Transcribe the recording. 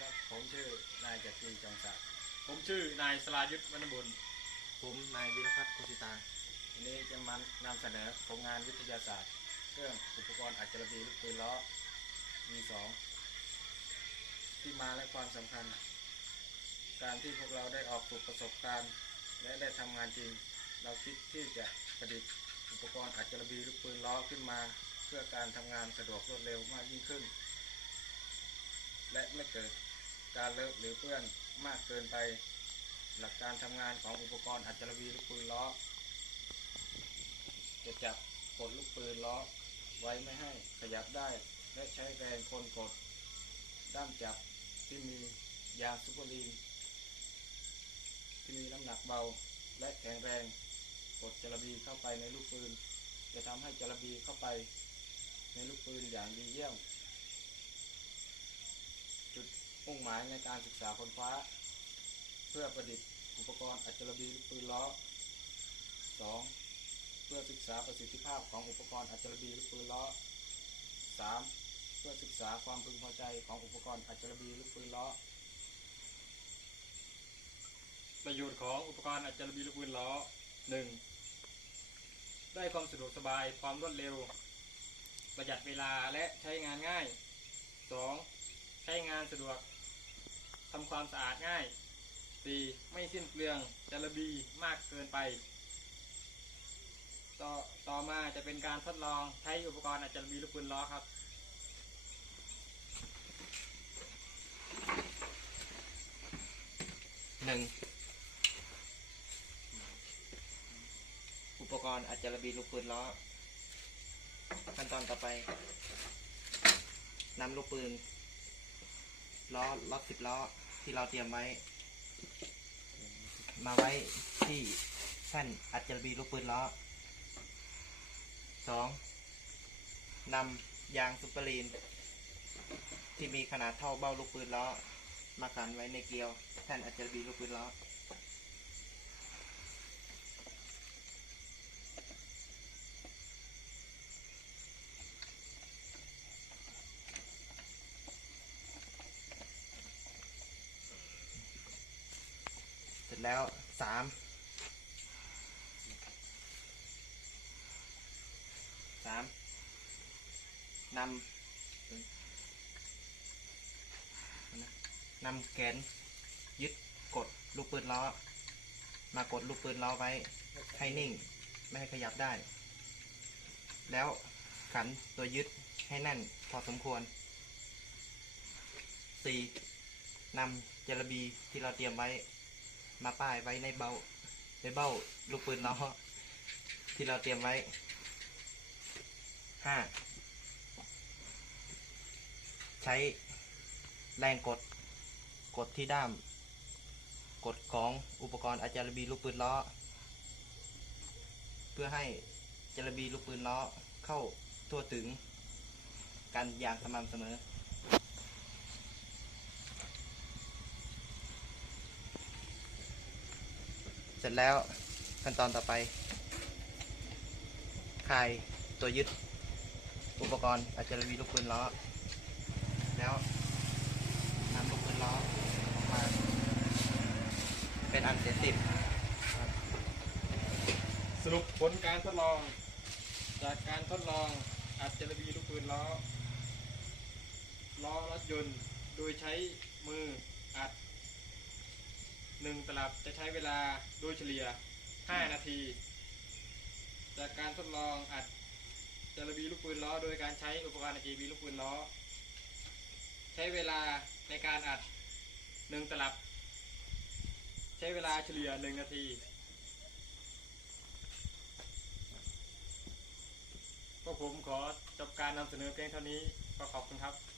ครับผมชื่อนายจักรีจงศักดิ์ผมชื่อนายสลายุทธวรรณบุญผมนายวิรพัฒน์โคสิตาวันนี้จะมานำเสนอผลงานวิทยาศาสตร์เรื่องอุปกรณ์อัจฉริยะลูกปืนล้อ V2 ที่มาและความสำคัญ การที่พวกเราได้ออกฝึกประสบการณ์ และได้ทำงานจริง เราคิดที่จะประดิษฐ์อุปกรณ์อัจฉริยะลูกปืนล้อขึ้นมา เพื่อการทำงานสะดวกรวดเร็วมากยิ่งขึ้น และไม่เกิดการเลอะหรือเปื้อนมากเกินไป หลักการทำงานของอุปกรณ์อัจฉริยะลูกปืนล้อ จะจับกดลูกปืนล้อ ไว้ไม่ให้ขยับได้ และใช้แรงคนกด ด้ามจับที่มียางซูเปอร์ลีนที่มีน้ำหนักเบาและแข็งแรงกดจระบีเข้าไปในลูกปืน จะทำให้จระบีเข้าไปในลูกปืนอย่างดีเยี่ยม มุ่งหมายในการศึกษาคนฟ้า เพื่อประดิษฐ์อุปกรณ์อัจฉริยะลูกปืนล้อ 2. เพื่อศึกษาประสิทธิภาพของอุปกรณ์อัจฉริยะลูกปืนล้อ 3. เพื่อศึกษาความพึงพอใจของอุปกรณ์อัจฉริยะลูกปืนล้อ ประโยชน์ของอุปกรณ์อัจฉริยะลูกปืนล้อ 1. ได้ความสะดวกสบายความรวดเร็ว ประหยัดเวลาและใช้งานง่าย 2. ใช้งานสะดวก ทำความสะอาดง่าย 4. ไม่สิ้นเปลืองจระบีมากเกินไป ต่อต่อมาจะเป็นการทดลองใช้อุปกรณ์อัจฉริยะลูกปืนล้อครับหนึ่งอุปกรณ์อัจฉริยะลูกปืนล้อ ขั้นตอนต่อไปนำลูกปืนล้อล็อกสิบล้อ ที่เราเตรียมไว้ มาไว้ที่แท่นอัจฉริยลูกปืนล้อสองนำยางซุปเปอร์ลีน ที่มีขนาดเท่าเบ้าลูกปืนล้อ มากันไว้ในเกลียว แท่นอัจฉริยลูกปืนล้อ แล้วสามสามนำนำแขนยึดกดลูกปืนล้อ มากดลูกปืนล้อไว้ให้นิ่ง ไม่ให้ขยับได้ แล้วขันตัวยึดให้แน่นพอสมควร 4. นำเจระบีที่เราเตรียมไว้ มาป้ายไว้ในเบ้าในเบ้าลูกปืนล้อที่เราเตรียมไว้ 5. ใช้แรงกดกดที่ด้าม กดของอุปกรณ์อาจารบีลูกปืนล้อ เพื่อให้จารบีลูกปืนล้อเข้าทั่วถึงกันอย่างสม่ำเสมอ เสร็จแล้วขั้นตอนต่อไปคลายตัวยึดอุปกรณ์อาจจะมีลูกปืนล้อ แล้วนำลูกปืนล้อออกมา เป็นอันเสร็จสิ้นสรุปผลการทดลอง จากการทดลองอัดจระบีลูกปืนล้อ ล้อรถยนต์ โดยใช้มืออัด หนึ่งตลับจะใช้เวลาโดยเฉลี่ย 5 นาที จากการทดลองอัดจระบีลูกปืนล้อ โดยการใช้อุปกรณ์อัดจระบีลูกปืนล้อ ใช้เวลาในการอัดหนึ่งตลับ ใช้เวลาเฉลี่ย 1 นาทีก็ผมขอจบการนำเสนอเพียงเท่านี้ก็ขอบคุณครับ